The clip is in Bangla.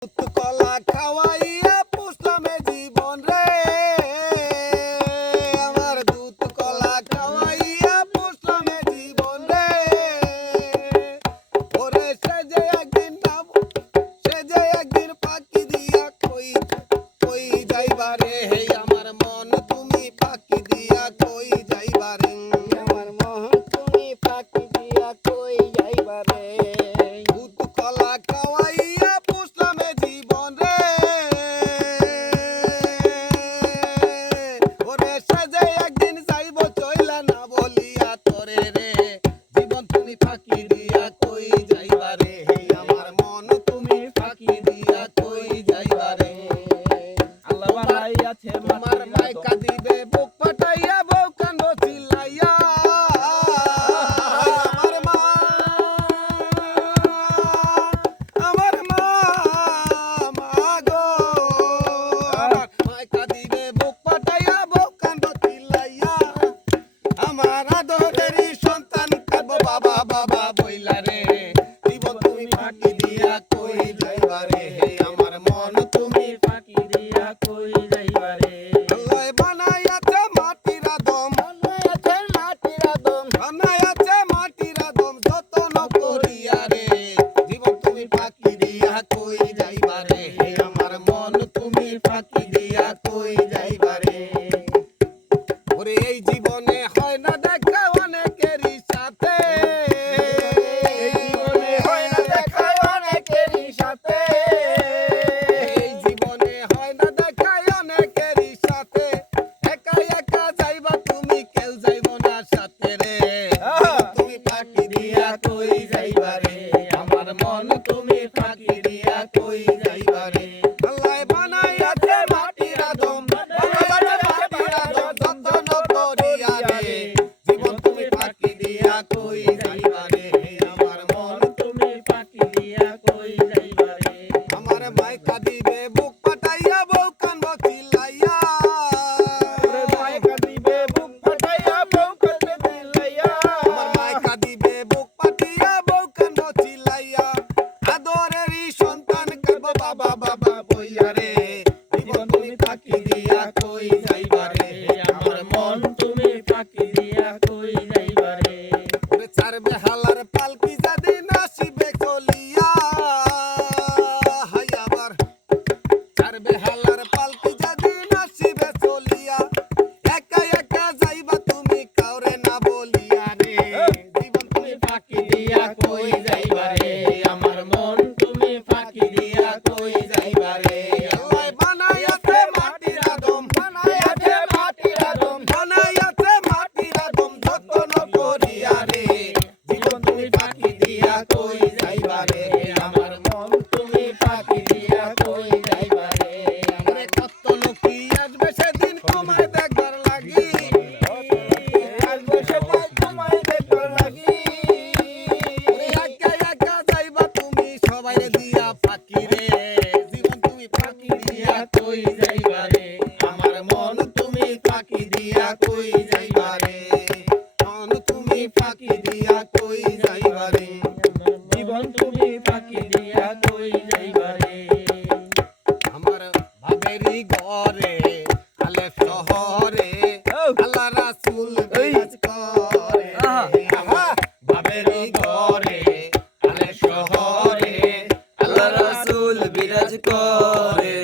কলা খাওয়াইয়া পুষলামে জীবন রে, আমার দুধ কলা খাওয়াইয়া পুষলামে জীবন রে। ওরে সে যে একদিন ফাঁকি দিয়া কই যাইবারে, হে আমার মন তুমি ফাঁকি দিয়া কই যাইবারে, আমার মন তুমি ফাঁকি দিয়া কই যাইবারে। দুধ কলা খাওয়াইয়া পুষলামে জীবন রে, ওরে সে যে একদিন যাইব চইলা না বলিয়া তোরে রে, জীবন তুমি ফাঁকি দিয়া কই যাইবারে, হে আমার মন তুমি ফাঁকি দিয়া কই যাইবারে। আল্লাহ বানাইয়াছে তোমার মাইকা দিবে বুক পাঠাইয়া বউ কান্দ চিল্লাইয়া, আমার মা গো, মাইকা দিবে বুক পাঠাইয়া বউ কান্দ চিল্লাইয়া, আমার আদরেরই সন্তান কাঁদবো বাবা বাবা বইলা রে, জীবন তুমি ফাঁকি দিয়া কই যাইবারে, হে আমার মন তুমি ফাঁকি দিয়া কই যাইবারে। আল্লাহ বানাইয়াছে মাটির আদম, বানাইয়াছে মাটির আদম, বানাইয়াছে মাটির আদম যতন করিয়া রে, জীবন তুমি ফাঁকি দিয়া কই যাইবারে, হে আমার মন তুমি ফাঁকি দিয়া কই যাইবারে। ওরে এই জীবনে হয় না দেখা অনেকেরই সাথে, এই জীবনে হয় না দেখা অনেকেরই সাথে, এই জীবনে হয় না দেখা অনেকেরই সাথে, একা একা যাইবা তুমি কেউ যাইব না সাথে রে, তুমি ফাঁকি দিয়া কই যাইবারে, আমার মন তুমি ফাঁকি দিয়া কই যাইবারে। আল্লাহ বানাইয়াছে মাটির আদম, বানাইয়াছে মাটির আদম যতন করিয়া রে, জীবন তুমি ফাঁকি দিয়া কই যাইবারে, আমার মন তুমি ফাঁকি দিয়া কই যাইবারে। আমার মাইকা দিবে বুক পাঠাইয়া বউ কান্দ চিল্লাইয়া, ওরে মাইকা দিবে বুক ফাটাইয়া বউ কান্দে চিল্লাইয়া, আমার মাইকা দিবে বুক পাঠিয়া বউ কান্দ চিল্লাইয়া, আদরেরই সন্তান কাঁদবো বাবা বাবা বইয়া রে, জীবন তুমি ফাঁকি দিয়া কই যাইবারে, আমার মন তুমি ফাঁকি দিয়া কই যাইবারে। ওরে ছাড়বে হালার পালকি যদি নাসিবে চলিয়া, হাই আবার ছাড়বে হালার পালকি যদি নাসিবে চলিয়া, একা একা যাইবা তুমি কাউরে না বলিয়া রে, জীবন তুমি ফাঁকি দিয়া কই যাইবারে, আমার মন তুমি ফাঁকি দিয়া কই যাইবারে। আল্লাহ বানাইয়াছে মাটির আদম, বানাইয়াছে মাটির আদম, বানাইয়াছে মাটির আদম যতন করিয়া রে, জীবন তুমি ফাঁকি দিয়া কই যাইবারে, আমার মন তুমি ফাঁকি দিয়া কই যাইবারে। আমারে কত লোকি আসবে সেদিন তোমায় দেখবার লাগি, আসবে সবাই তোমায় দেখবার লাগি। ওরে একা একা যাইবা তুমি সবাইরে দিয়া ফাঁকি রে, জীবন তুমি ফাঁকি দিয়া কই যাইবারে, আমার মন তুমি ফাঁকি দিয়া কই যাইবারে, মন তুমি ফাঁকি দিয়া কই যাইবারে। জীবন তুমি ফাঁকি দিয়া কই যাইবারে। আমার ভাবেরই ঘরে আলে শহরে আল্লাহ রাসূল বিরাজ করে, আমার ভাবেরই ঘরে আলে শহরে আল্লাহ রাসূল বিরাজ করে।